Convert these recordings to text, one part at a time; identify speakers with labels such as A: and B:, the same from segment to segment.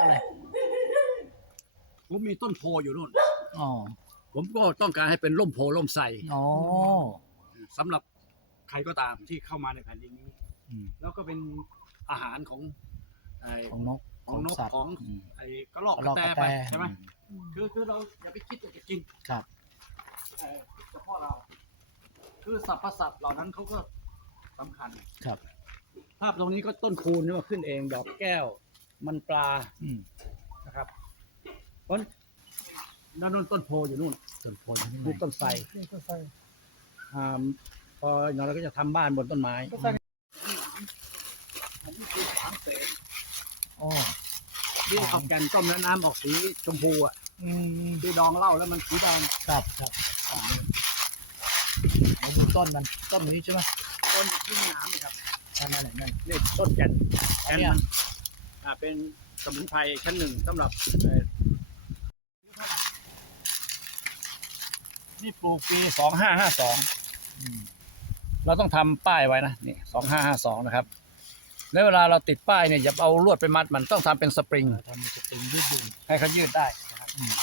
A: อะไร
B: ผมมีต้นโพอยู่นู่น
A: อ๋อ
B: ผมก็ต้องการให้เป็นร่มโพร่มไทร
A: อ๋อ
B: สำหรับใครก็ตามที่เข้ามาในแผ่นดินนี้
A: อืม
B: แล้วก็เป็นอาหารของไอ้
A: ของนก
B: ของนก
A: สัตว์
B: ของ
A: อืม
B: ไอ้กระรอก
A: ก
B: ก
A: ระ
B: ระ
A: รอก
B: แต
A: กระ
B: ไป
A: แต
B: ใช่ไหม
A: อืม
B: คือคือเราอย่าไปคิดว่าจะกิน
A: ครับ
B: เอ่อเฉพาะเรา คือสรรพสัตว์เหล่านั้นเขาก็สำคัญ
A: ครับ
B: ภาพตรงนี้ก็ต้นคูณนี่มาขึ้นเอง ดอกแก้ว มันปลา
A: อืม
B: นะครับเพราะด้านนู้นต้นโพอยู่นู่น
A: ต้นโพอยู่ที่ไห
B: ปลูก
A: น
B: ต้นไทรอ่าพอเราก็จะทำบ้านบนต้นไม้อันนี้คือสามเสน
A: อ๋อ
B: ที่เอาแกนต้มแล้วน้ำออกสีชมพูอะ
A: อืม
B: ที่ดองเหล้าแล้วมันสีแดง
A: ครับครับอ่าแล้วดูต้นมันต้นนี้ใช่ไหม
B: ต้นที่มีน้ำนี่ครับ
A: อันนั่นแหละนั่น
B: นี่ต้นแกนแกน
A: เนี่ย
B: มันอ่า เป็นสมุนไพรชั้นหนึ่งสำหรับเอ่อนี่ปลูกปีสองห้าห้าสอง
A: อืม
B: เราต้องทำป้ายไว้นะนี่สองห้าห้าสองนะครับ แล้วเวลาเราติดป้ายเนี่ยอย่าเอาลวดไปมัดมันต้องทำเป็นสปริง
A: ทำมันจะเป็นยืดหยุ่น
B: ให้เขายืดได้นะครับ
A: อืม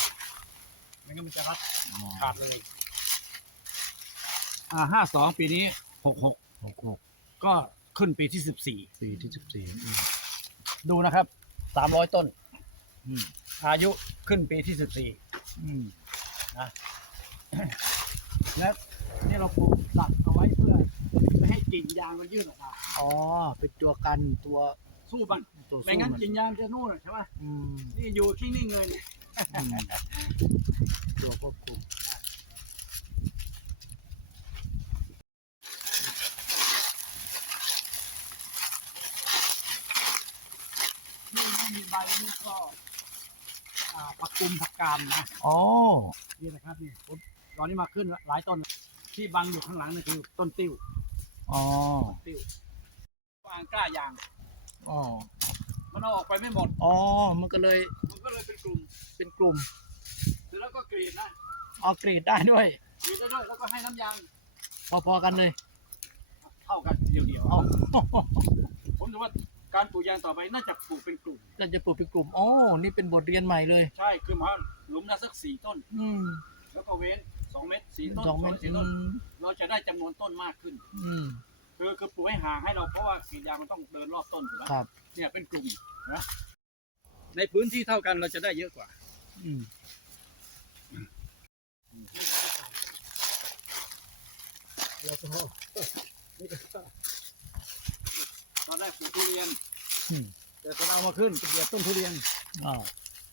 B: ไม่งั้นมันจะรัด
A: อ๋อ
B: ขาดเลย อ่าห้าสองปีนี้หกหก
A: หกหก
B: ก็ขึ้นปีที่สิบสี่
A: ปีที่สิบสี่อืม
B: ดูนะครับ สามร้อยต้น
A: อืม
B: อายุขึ้นปีที่สิบสี่
A: อืม
B: และนี่เราปลูกหลักเอาไว้เพื่อไม่ให้กิ่งยางมันยืดออกมา
A: อ๋อ เป็นตัวกันตัว
B: สู้มัน
A: ตัว
B: ไม่
A: สู้
B: งั้น
A: มัน
B: กิ่งยางจะนู่นน่ะใช่ไหม
A: อืม
B: นี่อยู่ที่นิ่งเลยเนี่ย
A: อืมตัวควบคุม
B: นี่ไม่มีใบนี่ก็อ่าผักกุมผักกามนะ
A: อ๋อ
B: นี่นะครับนี่ผมตอนนี้มาขึ้นหลายต้น ที่บังอยู่ข้างหลังนี่คือต้นติ้ว
A: อ๋อ
B: ติ้วอ่างกล้ายาง
A: อ๋อ
B: มันเอาออกไปไม่หมด
A: อ๋อ มันก็เลย
B: มันก็เลยเป็นกลุ่ม
A: เป็นกลุ่ม
B: เสร็จแล้วก็กรีดนะ
A: ออกกรีดได้ด้วย
B: กรีดได้ด้วยแล้วก็ให้น้ำยาง
A: พอๆกันเลย
B: เท่ากันเดียวเดียวๆ
A: อ๋อ
B: ผมถือว่า การปลูกยางต่อไปน่าจะปลูกเป็นกลุ่ม
A: เราจะปลูกเป็นกลุ่มอ๋อนี่เป็นบทเรียนใหม่เลย
B: ใช่คือหมายว่าหลุมละสักสี่ต้น
A: อืม
B: แล้วก็เว้นสองเมตรสี่ต้น
A: สองเมตร
B: สี่
A: อื
B: ต้น
A: ม
B: เราจะได้จำนวนต้นมากขึ้น
A: อืม
B: คือคือปลูกให้ห่างให้เราเพราะว่ากรีดยางมันต้องเดินรอบต้นถูกไหม
A: ครับ
B: เนี่ยเป็นกลุ่มนะในพื้นที่เท่ากันเราจะได้เยอะกว่า
A: อืม
B: ตอนแรกปลูกทุเรียน
A: อืม
B: แต่ตอนเอามาขึ้นเกียบต้นทุเรียน
A: อ๋อ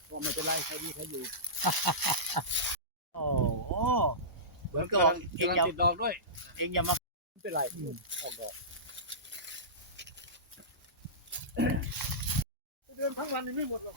B: ก็ไม่เป็นไรใครดีใครอยู่
A: โอ้โห
B: เหมือน
A: ก็
B: กำลัง
A: เอง
B: กำลัง
A: อย่า
B: ติดดอกด้วย
A: เองอย่ามา
B: ไม่เป็นไรออกดอกเดินทั้งวันยังไม่หมดหรอก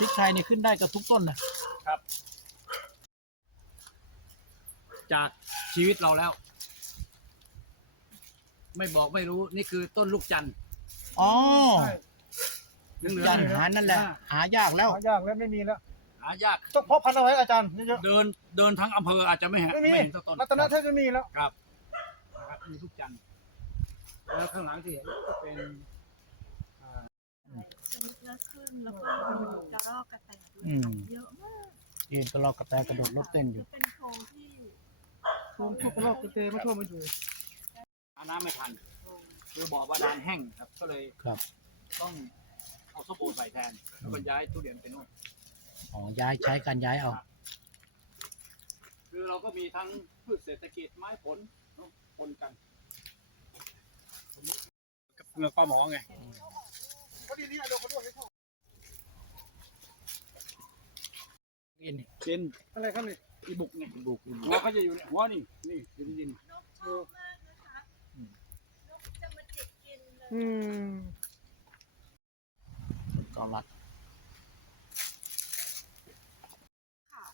A: พริกไทยนี่ขึ้นได้กับทุกต้นนะ
B: จากชีวิตเราแล้ว ไม่บอกไม่รู้นี่คือต้นลูกจันทร์
A: อ๋อ
B: เหลืองๆ
A: จันหานั่นแหละ
B: อ่า
A: หายากแล้ว
C: หายากแล้วไม่มีแล้ว
B: หายาก
C: ต้องเพาะพันธุ์เอาไว้อาจารย์เยอะ
B: เดินเดินทั้งอำเภออาจจะไม่เห็น
C: ๆไม่มี
B: ไม่เห็นสักต้น
C: รัตนะแทบจะมีแล้ว
B: ครับนะครับมีลูกจันทร์แล้วข้างหลังที่เห็นก็เป็นอ่า
D: ชนิดละขึ้นแล้วก็กระรอกกระแตด้วย
A: อืม
D: เยอะมาก
A: เองก็รอกระแตกระโดดรถเต้นอยู่
D: เป็นโครงที่
C: พวกพวกกระรอกกระเตยมาทั่วมาอยู่
B: หาน้ำไม่ทัน คือบ่อบาดาลแห้งครับ ก็เลย
A: ครับ
B: ต้องเอาสบู่ใส่แทน แล้วก็ย้ายทุเรียนไปนู่น
A: อ๋อ ย้ายใช้การย้ายเอา
B: คือเราก็มีทั้งพืชเศรษฐกิจไม้ผลเนอะปนกันกับเงือกปลาหมอไง
C: พอดีนี่เดี๋ยวเขาด้วยให้เข้า
A: เอ็นนี่
B: เป็น
C: อะไรครับนี่
B: อีบุกไง
A: บุกอีบุก
B: หัวเขาจะอยู่ในหัวนี่นี่อยู่ในดิน
D: นกชอบมากนะคะนกจะมาจิกกินเลย
C: อืม
A: กอลัด
D: ค่ะ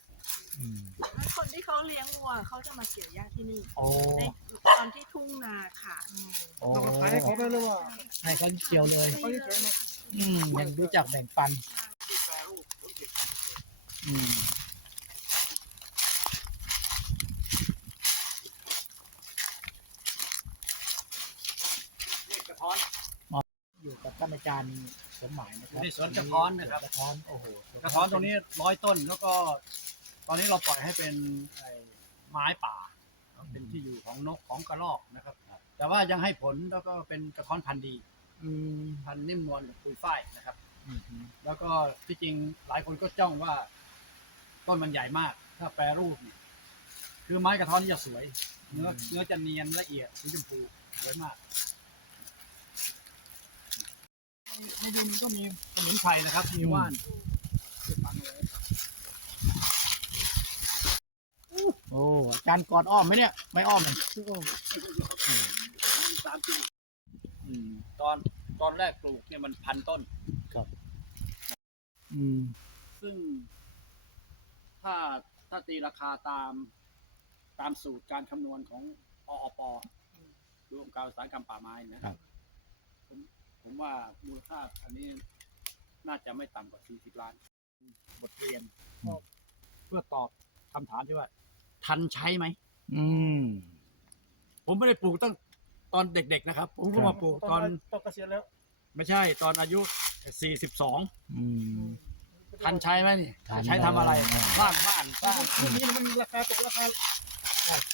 A: อืม
D: แล้วคนที่เขาเขาเลี้ยงวัวเขาจะมาเกี่ยวหญ้าที่นี่
A: โอ้
D: ในตอนที่ทุ่งนาค่ะ
A: โอ้
C: เราก็ขายให้เขาได้เลยว่า
A: ให้เขาเกี่ยวเลย
C: เขาเฉยๆนะ
A: อืมยังรู้จักแบ่งปัน อืมอยู่กับท่านอาจารย์สมหมายนะครับ
B: ที่สวนกระท้อนนะครับ
A: กระท้อนโอ้โห
B: กระท้อนตรงนี้ร้อยต้นแล้วก็ ตอนนี้เราปล่อยให้เป็นไอ้ไม้ป่า เป็นที่อยู่ของนกของกระรอกนะครับ แต่ว่ายังให้ผลแล้วก็เป็นกระท้อนพันธุ์ดี
A: อืม
B: พันธุ์นิ่มนวลกับปุยฝ้ายนะครับ
A: อืม
B: แล้วก็ที่จริงหลายคนก็จ้องว่า ต้นมันใหญ่มาก ถ้าแปรรูปเนี่ยคือไม้กระท้อนนี่จะสวย เนื้อเนื้อจะเนียนละเอียดสีชมพูสวยมากในดินก็มีสมุนไพรนะครับ มีว่านที่ฝังไว้
A: โอ้อาจารย์กอดอ้อมไหมเนี่ย ไม่อ้อมเลย
B: สามปี อืม ตอนตอนแรกปลูกเนี่ยมันพันต้น
A: อืม
B: ซึ่ง ถ้าถ้าตีราคาตาม ตามสูตรการคำนวณของออปรวมการอุตสาหกรรมป่าไม้นะครับ ผมผมว่ามูลค่าอันนี้น่าจะไม่ต่ำกว่า 40 ล้าน บทเรียนเพื่อตอบคำถามที่ว่า ทันใช้ไหม
A: อืม
B: ผมไม่ได้ปลูกตั้ง ตอนเด็กๆนะครับผมก็มาปลูกตอน
C: ตอนเกษียณแล้ว
B: ไม่ใช่ตอนอายุ 42
A: อืม
B: ทันใช้ไหมนี่
A: ทัน
B: ใช้ทำอะไร
A: อ่า
B: สร้างบ้านสร้าง
C: พวกนี้มันราคาตกราคา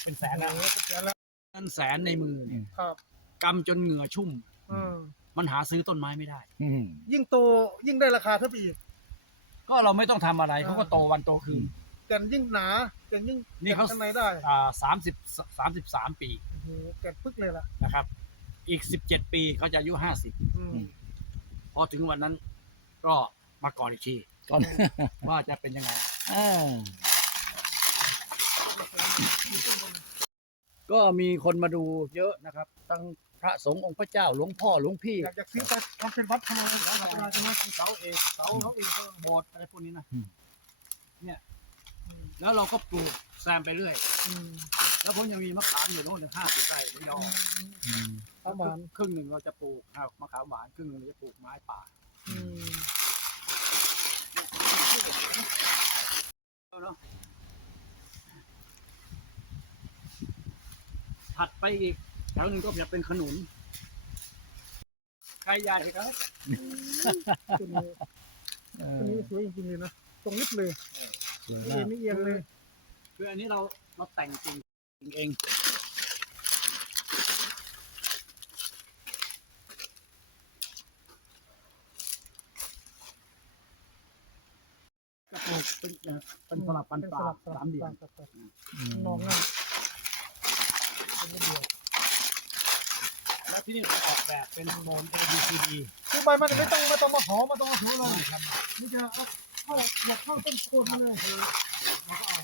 B: เป็นแสนนะ
C: โอ้โหเป็นแสนแล้ว
B: เงินแสนในมือเนี่ย
C: ครับ
B: กำจนเหงื่อชุ่ม
C: อืม
B: มันหาซื้อต้นไม้ไม่ได้
A: อืม
C: ยิ่งโตยิ่งได้ราคาเท่าไปอีก
B: ก็เราไม่ต้องทำอะไรเขาก็โตวันโตคืน
C: แก่นยิ่งหนาแก่นยิ่ง
B: นี่เขา
C: ข้างในได้
B: อ่าสามสิบสามสิบสามปี
C: โอ้โหแก่นปึ๊กเลยล่ะ
B: นะครับ อีกสิบเจ็ดปีเขาจะอายุห้าสิบ
C: อืม
B: พอถึงวันนั้นก็มาก่อนอีกที
A: ก่อน
B: ว่าจะเป็นยังไง
A: เออ
B: ก็มีคนมาดูเยอะนะครับ ทั้งพระสงฆ์องค์พระเจ้าหลวงพ่อหลวงพี่
C: อยากอยากซื้อไปทำเป็นวัดทำอะไรแล้วเราจะมา
B: เสาเอกเสาเขาเอกโบสถ์อะไรพวกนี้นะเนี่ยแล้วเราก็ปลูกแซมไปเรื่อย
C: อืม
B: แล้วผมยังมีมะขามอยู่โน่นถึงห้าสิบไร่ระยอง
A: อืม
C: ประมาณ
B: ครึ่งหนึ่งเราจะปลูกครับมะขามหวานครึ่งหนึ่งเราจะปลูกไม้ป่า
C: อืม
B: เนาะถัดไปอีกแถวหนึ่งก็จะเป็นขนุนใครใหญ่ครับ
C: ตัวนี้
A: เอ
C: ตัว
A: อ
C: นี้สวยจริงๆเลยนะตรงนิดเลย
A: สวย
C: ไม่
A: มา
C: เอีย
A: ก
C: งไม่เอียงเลย
B: คืออันนี้เราเราแต่งจริงจริง เองเป็นเป็นสลับปันปลาสามเหลี่ยม
A: อืม
C: นองง่าย
B: แล้วที่นี่ผมออกแบบเป็นโมน ABCD
C: คือใบมันไม่ต้องไม่ต้องมาหอมไม่ต้องมาถูเลยนี่จะเข้าหยดเข้าต้นโคนเลย
B: เราก็เอา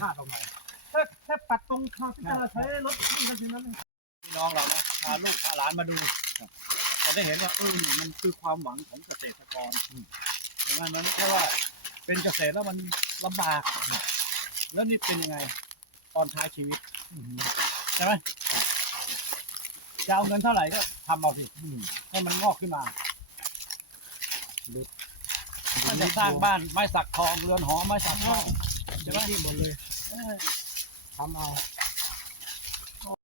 B: คาดออกมา
C: แค่แค่ปัดตรงข้าวที่จะใช้รถวิ่งไปถึงนั้นเอง
B: พี่น้องเรานะพาลูกพาหลานมาดูจะได้เห็นว่าเออนี่มันคือความหวังของเกษตรกรอย่างนั้นมันไม่ใช่ว่าเป็นเกษตรแล้วมันลำบาก แล้วนี่เป็นยังไงตอนท้ายชีวิตใช่ไหมจะเอาเงินเท่าไหร่ก็ทำเอาสิ
A: อืม
B: ให้มันงอกขึ้นมาถ้าจะสร้างบ้านไม้สักทองเรือนหอไม้สักทองใช่ไหม
C: ที่หมดเลย
B: เออ 他妈